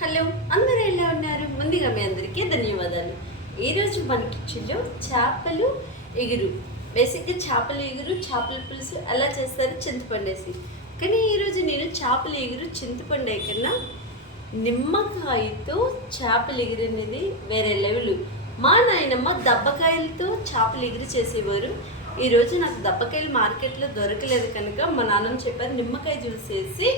Hello, అందరూ ఎలా ఉన్నారు? ముందుగా మీ అందరికీ ధన్యవాదాలు. ఈరోజు మన కిచెన్లో చేపలు ఎగురు, బేసిక్గా చేపల ఎగురు, చేపల పులుసు ఎలా చేస్తారు చింతపండు వేసి. కానీ ఈరోజు నేను చేపల ఎగురు చింతపండు కన్నా నిమ్మకాయతో చేపల ఎగురు అనేది వేరే లెవెల్. మా నాయనమ్మ దబ్బకాయలతో చేపల ఎగురు చేసేవారు. ఈరోజు నాకు దబ్బకాయలు మార్కెట్లో దొరకలేదు కనుక మా నాన్నమ్మ చెప్పారు నిమ్మకాయ జ్యూస్ వేసి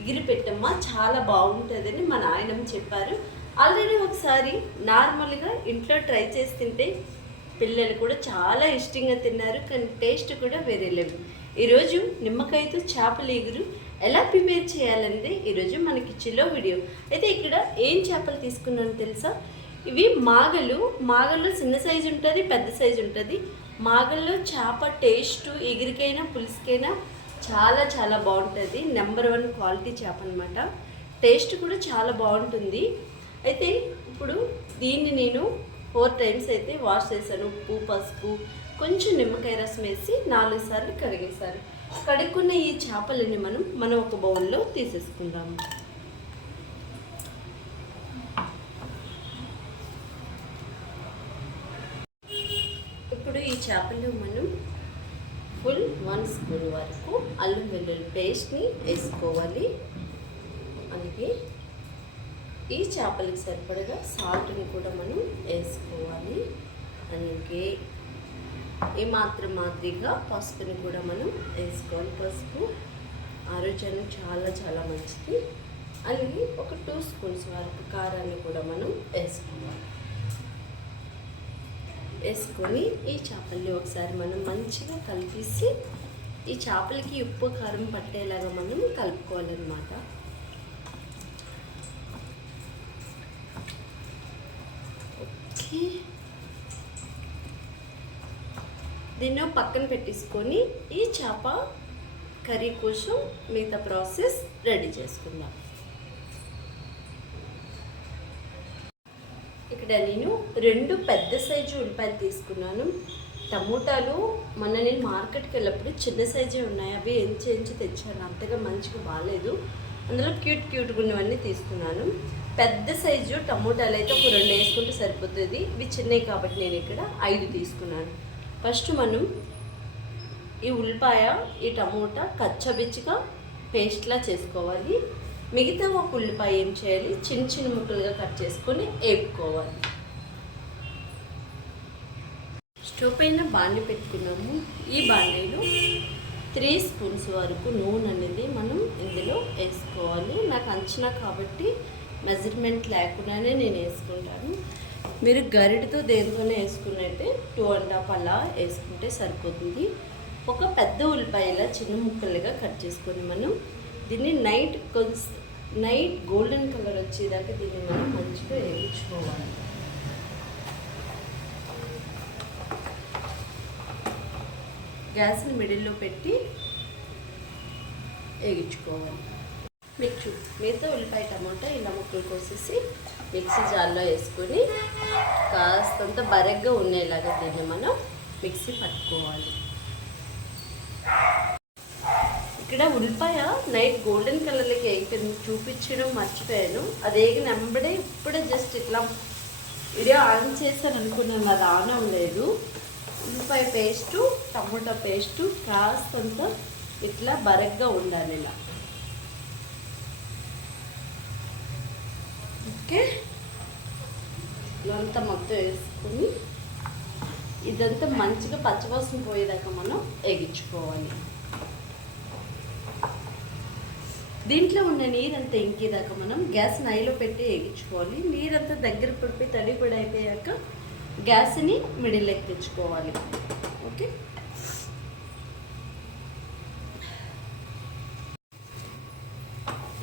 ఎగిరి పెట్టమ్మా చాలా బాగుంటుందని మా నాయనమ్మ చెప్పారు. ఆల్రెడీ ఒకసారి నార్మల్గా ఇంట్లో ట్రై చేసి తింటే పిల్లలు కూడా చాలా ఇష్టంగా తిన్నారు, కానీ టేస్ట్ కూడా వేరే లేవు. ఈరోజు నిమ్మకాయతో చేపల ఎగురు ఎలా ప్రిపేర్ చేయాలనేది ఈరోజు మన కిచెన్లో వీడియో. అయితే ఇక్కడ ఏం చేపలు తీసుకున్నాను తెలుసా? ఇవి మాగల్లో చిన్న సైజు ఉంటుంది, పెద్ద సైజు ఉంటుంది. మాగల్లో చేప టేస్ట్ ఎగురికైనా పులుసుకైనా చాలా చాలా బాగుంటుంది. నెంబర్ 1 క్వాలిటీ చేప అనమాట. టేస్ట్ కూడా చాలా బాగుంటుంది. అయితే ఇప్పుడు దీన్ని నేను 4 టైమ్స్ అయితే వాష్ చేశాను. ఉప్పు, పసుపు, కొంచెం నిమ్మకాయ రసం వేసి 4 సార్లు కడిగేశాను. కడుక్కున్న ఈ చేపలని మనం ఒక బౌల్లో తీసేసుకుందాము. ఇప్పుడు ఈ చేపలు మనం ఫుల్ 1 స్పూన్ వరకు అల్లం వెల్లుల్లి పేస్ట్ని వేసుకోవాలి. అలాగే ఈ చేపలకి సరిపడగా సాల్ట్ని కూడా మనం వేసుకోవాలి. అలాగే మాదిరిగా పసుపుని కూడా మనం వేసుకోవాలి. పసుపు ఆరోగ్యానికి చాలా చాలా మంచిది. అలాగే ఒక 2 స్పూన్స్ వరకు కారాన్ని కూడా మనం వేసుకోవాలి. వేసుకొని ఈ చేపల్ని ఒకసారి మనం మంచిగా కలిపేసి ఈ చేపలకి ఉప్పు కారం పట్టేలాగా మనం కలుపుకోవాలన్నమాట. ఓకే, దీన్ని పక్కన పెట్టేసుకొని ఈ చేప కర్రీ కోసం మిగతా ప్రాసెస్ రెడీ చేసుకుందాం. ఇక్కడ నేను 2 పెద్ద సైజు ఉల్లిపాయలు తీసుకున్నాను. టమోటాలు నేను మార్కెట్కి వెళ్ళినప్పుడు చిన్న సైజే ఉన్నాయి, అవి ఎంచి తెచ్చాను. అంతగా మంచిగా బాగాలేదు. అందులో క్యూట్గా ఉన్నవన్నీ తీసుకున్నాను. పెద్ద సైజు టమోటాలు అయితే ఒక 2 వేసుకుంటే సరిపోతుంది. ఇవి చిన్నవి కాబట్టి నేను ఇక్కడ 5 తీసుకున్నాను. ఫస్ట్ మనం ఈ ఉల్లిపాయ, ఈ టమోటా కచ్చబిచ్చిగా పేస్ట్లా చేసుకోవాలి. మిగతా ఒక ఉల్లిపాయ ఏం చేయాలి, చిన్న చిన్న ముక్కలుగా కట్ చేసుకొని వేపుకోవాలి. స్టవ్ పైన బాండి పెట్టుకున్నాము. ఈ బాండీలో 3 స్పూన్స్ వరకు నూనె అనేది మనం ఇందులో వేసుకోవాలి. నాకు అంచనా కాబట్టి మెజర్మెంట్ లేకుండానే నేను వేసుకుంటాను. మీరు గరిటతో దేనితోనే వేసుకున్నట్టే 2.5 అలా వేసుకుంటే సరిపోతుంది. ఒక పెద్ద ఉల్లిపాయల చిన్న ముక్కలుగా కట్ చేసుకొని మనం దీన్ని నైట్ గోల్డెన్ కలర్ వచ్చేదాకా దీన్ని మనం మంచిగా వేయించుకోవాలి. గ్యాస్ని మిడిల్లో పెట్టి వేయించుకోవాలి. మిగతా ఉల్లిపాయ టమాటా ఇలా ముక్కలు కోసేసి మిక్సీ జార్లో వేసుకొని కాస్తంత బరగ్గా ఉండేలాగా దీన్ని మనం మిక్సీ పట్టుకోవాలి. ఇక్కడ ఉల్లిపాయ నైట్ గోల్డెన్ కలర్లోకి వేగిపోయింది, చూపించడం మర్చిపోయాను. అది వేగిన వెంబడే ఇప్పుడే జస్ట్ ఇట్లా వీడియో ఆన్ చేశాను అనుకున్నాను, అది ఆన్ అవ్వలేదు. ఉల్లిపాయ పేస్టు, టమోటా పేస్టు కాస్తంత ఇట్లా బరగ్గా ఉండాలి. ఇలా ఓకే, ఇదంతా మొత్తం వేసుకొని ఇదంతా మంచిగా పచ్చివాసన పోయేదాకా మనం వేగించుకోవాలి. దీంట్లో ఉన్న నీరంతా ఇంకేదాకా మనం గ్యాస్ హైలో పెట్టి వేగించుకోవాలి. నీరంతా దగ్గర పడిపోయి తడిపడి అయిపోయాక గ్యాస్ని మిడిల్లోకి తెచ్చుకోవాలి. ఓకే,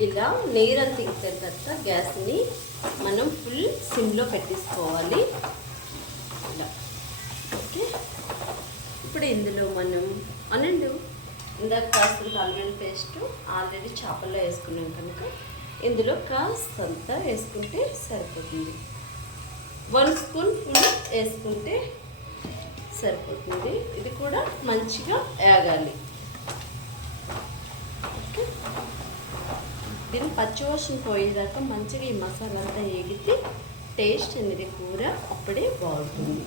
ఇలా నీరంతా ఇంకిన తర్వాత గ్యాస్ని మనం ఫుల్ సిమ్లో పెట్టేసుకోవాలి. ఇలా ఓకే, ఇప్పుడు ఇందులో మనం ఇందాక కాస్తంత అల్లం పేస్ట్ ఆల్రెడీ చేపల్లో వేసుకున్నాం కనుక ఇందులో కాస్తంత వేసుకుంటే సరిపోతుంది. 1 స్పూన్ ఫుల్ వేసుకుంటే సరిపోతుంది. ఇది కూడా మంచిగా వేగాలి. ఓకే, దీన్ని పచ్చివాసన పోయేదాకా మంచిగా ఈ మసాలా అంతా వేగితే టేస్ట్ అనేది కూర అప్పుడే బాగుంటుంది.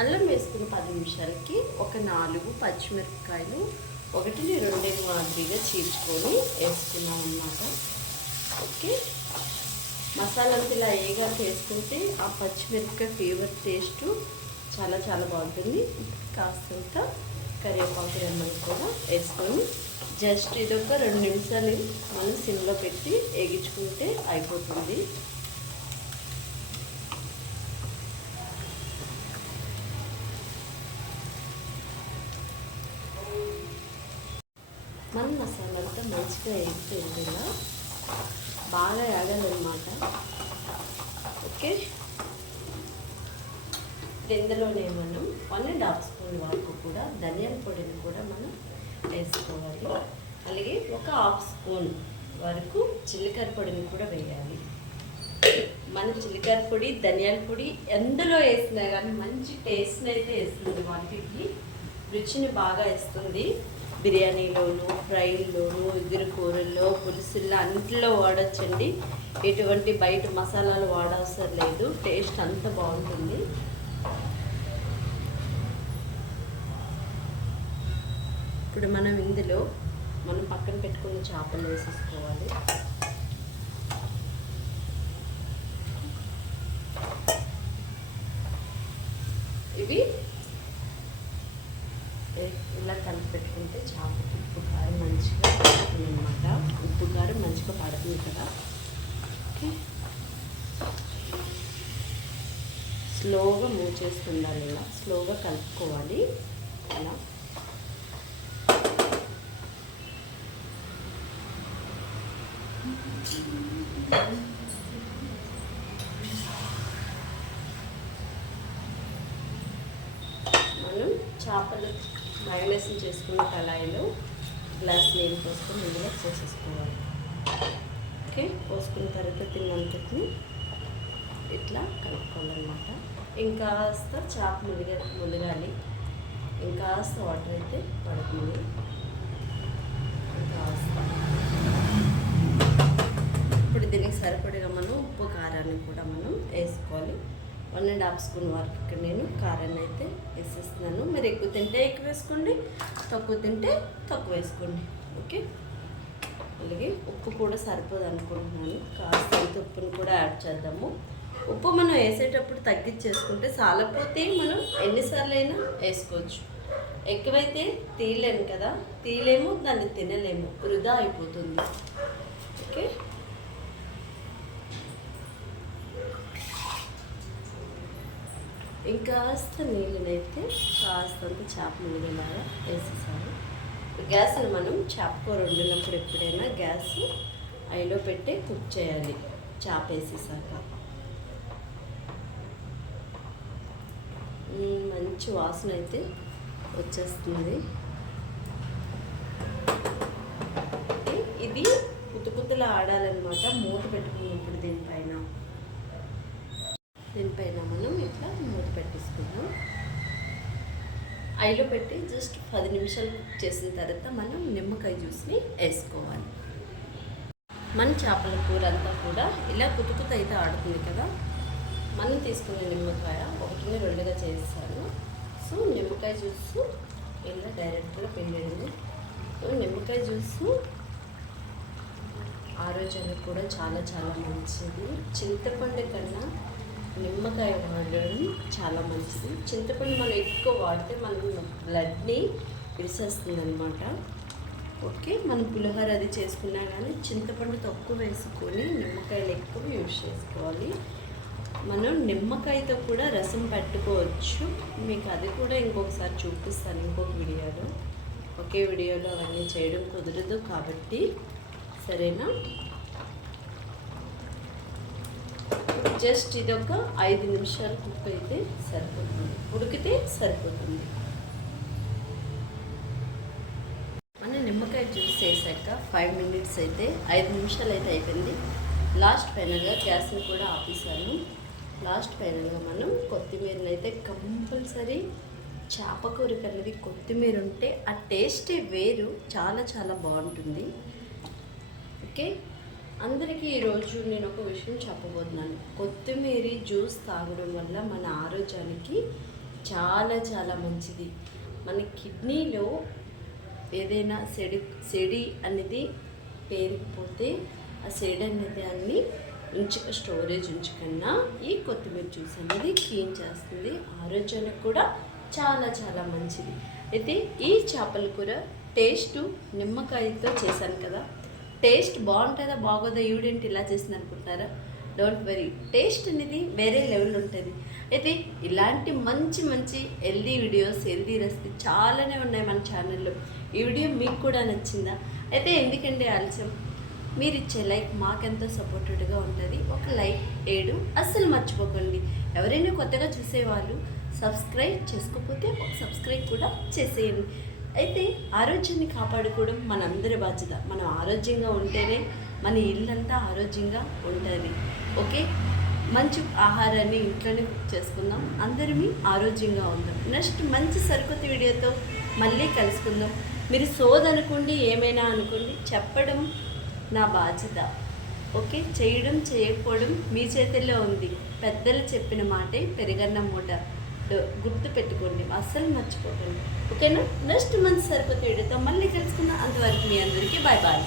అల్లం వేసుకుని 10 నిమిషాలకి ఒక 4 పచ్చిమిరపకాయలు 1-2 మాదిరిగా చీల్చుకొని వేసుకున్నాం అన్నమాట. ఓకే, మసాలా అంతా ఇలా ఏగా వేసుకుంటే ఆ పచ్చిమిరపకాయ ఫ్లేవర్ టేస్ట్ చాలా చాలా బాగుంటుంది. కాస్తంత కరివేపాకు రెమ్మలు కూడా వేసుకొని జస్ట్ ఇదొక 2 నిమిషాలు మనం సిమ్లో పెట్టి వేగించుకుంటే అయిపోతుంది. మన మసాలా అంతా మంచిగా వేగిపోయింది, ఇలా బాగా వేగాలన్నమాట. ఓకే, ఇందులోనే మనం 1.5 స్పూన్ వరకు కూడా ధనియాల పొడిని కూడా మనం వేసుకోవాలి. అలాగే ఒక 1/2 స్పూన్ వరకు జీలకర్ర పొడిని కూడా వేయాలి. మన జీలకర్ర పొడి ధనియాల పొడి ఎందులో వేసినా కానీ మంచి టేస్ట్ని అయితే వేస్తుంది, వాటికి రుచిని బాగా ఇస్తుంది. బిర్యానీలోను, ఫ్రైల్లోను, ఎగురు కూరల్లో, పులుసుల్లో అన్నింటిలో వాడచ్చండి. ఎటువంటి బయట మసాలాలు వాడవసరం లేదు, టేస్ట్ అంత బాగుంటుంది. ఇప్పుడు మనం ఇందులో మనం పక్కన పెట్టుకున్న చేపలు వేసేసుకోవాలి. ఇవి ఇలా కలిపి పెట్టుకుంటే చేప ఉప్పు కారం మంచిగా పడుతుంది అన్నమాట. ఉప్పు కారం మంచిగా పడుతుంది కదా. ఓకే, స్లోగా మూవ్ చేస్తుండాలి, ఇలా స్లోగా కలుపుకోవాలి. అలా మనం చేపలు మ్యారినేషన్ చేసుకున్న కళాయిలో గ్లాస్ నీళ్ళు పోసుకొని ఇందులో పోసేసుకోవాలి. ఓకే, పోసుకున్న తర్వాత తిన్నంతటిని ఇట్లా కలుపుకోవాలన్నమాట. ఇంకాస్త చేప మునగాలి, ఇంకాస్త వాటర్ అయితే పడుతుంది. ఇంకాస్త ఇప్పుడు దీనికి సరిపడగా మనం ఉప్పు కారాన్ని కూడా మనం వేసుకోవాలి. 1.5 స్పూన్ వరకు ఇక్కడ నేను కారాన్ని అయితే వేసేస్తున్నాను. మీరు ఎక్కువ తింటే ఎక్కువ వేసుకోండి, తక్కువ తింటే తక్కువ వేసుకోండి. ఓకే, అలాగే ఉప్పు కూడా సరిపోదు అనుకుంటున్నాను, కాస్తంత ఉప్పుని కూడా యాడ్ చేద్దాము. ఉప్పు మనం వేసేటప్పుడు తగ్గించేసుకుంటే చాలకపోతే మనం ఎన్నిసార్లు అయినా వేసుకోవచ్చు. ఎక్కువైతే తీయలేము కదా, తీయలేము, దాన్ని తినలేము, వృధా అయిపోతుంది. ఓకే, ఇంకాస్త నీళ్ళనైతే కాస్తంత చేప మునిగేలాగా వేసేసాను. గ్యాస్ని మనం చేప కూర వండినప్పుడు ఎప్పుడైనా గ్యాస్ ఐలో పెట్టి కుక్ చేయాలి. చేప వేసేసాక మంచి వాసన అయితే వచ్చేస్తుంది. ఇది కుతుకుతులా ఆడాలన్నమాట. మూత పెట్టుకున్నప్పుడు దీనిపైన మనం ఇట్లా మూత పెట్టేసుకుందాం. ఐలో పెట్టి జస్ట్ 10 నిమిషాలు కుక్ చేసిన తర్వాత మనం నిమ్మకాయ జ్యూస్ని వేసుకోవాలి. మన చేపల కూర అంతా కూడా ఇలా కుతుకుత అయితే ఆడుతుంది కదా. మనం తీసుకునే నిమ్మకాయ 1-2గా చేస్తాను. సో నిమ్మకాయ జ్యూస్ ఇలా డైరెక్ట్గా పిండండి. సో నిమ్మకాయ జ్యూసు ఆరోగ్యానికి కూడా చాలా చాలా మంచిది. చింతపండు కన్నా నిమ్మకాయ వాడడం చాలా మంచిది. చింతపండు మనం ఎక్కువ వాడితే మనం బ్లడ్ని విడిసేస్తుంది అనమాట. ఓకే, మనం పులిహోర అది చేసుకున్నా కానీ చింతపండు తక్కువ వేసుకొని నిమ్మకాయలు ఎక్కువ యూజ్ చేసుకోవాలి. మనం నిమ్మకాయతో కూడా రసం పెట్టుకోవచ్చు. మీకు అది కూడా ఇంకొకసారి చూపిస్తాను ఇంకొక వీడియోలో. ఒకే వీడియోలో అవన్నీ చేయడం కుదరదు కాబట్టి, సరేనా. జస్ట్ ఇది ఒక 5 నిమిషాలు కుక్ అయితే సరిపోతుంది, ఉడికితే సరిపోతుంది. మన నిమ్మకాయ జ్యూస్ వేసాక 5 మినిట్స్ అయితే 5 నిమిషాలు అయితే అయిపోయింది. లాస్ట్ ఫైనల్గా గ్యాస్ని కూడా ఆపేసాను. లాస్ట్ ఫైనల్గా మనం కొత్తిమీరని అయితే కంపల్సరీ చేప కూరకి అనేది కొత్తిమీర ఉంటే ఆ టేస్టే వేరు, చాలా చాలా బాగుంటుంది. ఓకే, అందరికీ ఈరోజు నేను ఒక విషయం చెప్పబోతున్నాను. కొత్తిమీర జ్యూస్ తాగడం వల్ల మన ఆరోగ్యానికి చాలా చాలా మంచిది. మన కిడ్నీలో ఏదైనా సెడి అనేది పేరుకుపోతే ఆ సెడి అనేది అన్ని స్టోరేజ్ ఉంచుకన్నా ఈ కొత్తిమీర జ్యూస్ అనేది క్లీన్ చేస్తుంది, ఆరోగ్యానికి కూడా చాలా చాలా మంచిది. అయితే ఈ చేపల కూర టేస్ట్ నిమ్మకాయతో చేశాను కదా, టేస్ట్ బాగుంటుందా బాగోదా ఈవిడేంటి ఇలా చేసింది అనుకుంటారా? డోంట్ వరీ, టేస్ట్ అనేది వేరే లెవెల్ ఉంటుంది. అయితే ఇలాంటి మంచి మంచి హెల్దీ వీడియోస్, హెల్దీ రెసిపీ చాలానే ఉన్నాయి మన ఛానల్లో. ఈ వీడియో మీకు కూడా నచ్చిందా? అయితే ఎందుకంటే ఆలస్యం, మీరు ఇచ్చే లైక్ మాకెంతో సపోర్టెడ్గా ఉంటుంది. ఒక లైక్ వేయడం అస్సలు మర్చిపోకండి. ఎవరైనా కొత్తగా చూసేవాళ్ళు సబ్స్క్రైబ్ చేసుకోకపోతే ఒక సబ్స్క్రైబ్ కూడా చేసేయండి. అయితే ఆరోగ్యాన్ని కాపాడుకోవడం మనందరి బాధ్యత. మనం ఆరోగ్యంగా ఉంటేనే మన ఇల్లంతా ఆరోగ్యంగా ఉంటుంది. ఓకే, మంచి ఆహారాన్ని ఇంట్లోనే కుక్ చేసుకుందాం, అందరినీ ఆరోగ్యంగా ఉందాం. నెక్స్ట్ మంచి సరికొత్త వీడియోతో మళ్ళీ కలుసుకుందాం. మీరు సోదనుకోండి, ఏమైనా అనుకోండి, చెప్పడం నా బాధ్యత. ఓకే, చేయడం చేయకపోవడం మీ చేతుల్లో ఉంది. పెద్దలు చెప్పిన మాటే పెరుగన్న మూట, గుర్తు పెట్టుకోండి, అస్సలు మర్చిపోకండి. ఓకేనా? నెక్స్ట్ మంత్ సరిపోతే వీడియోతో మళ్ళీ కలుసుకుందాం. అంతవరకు మీ అందరికీ బాయ్ బాయ్.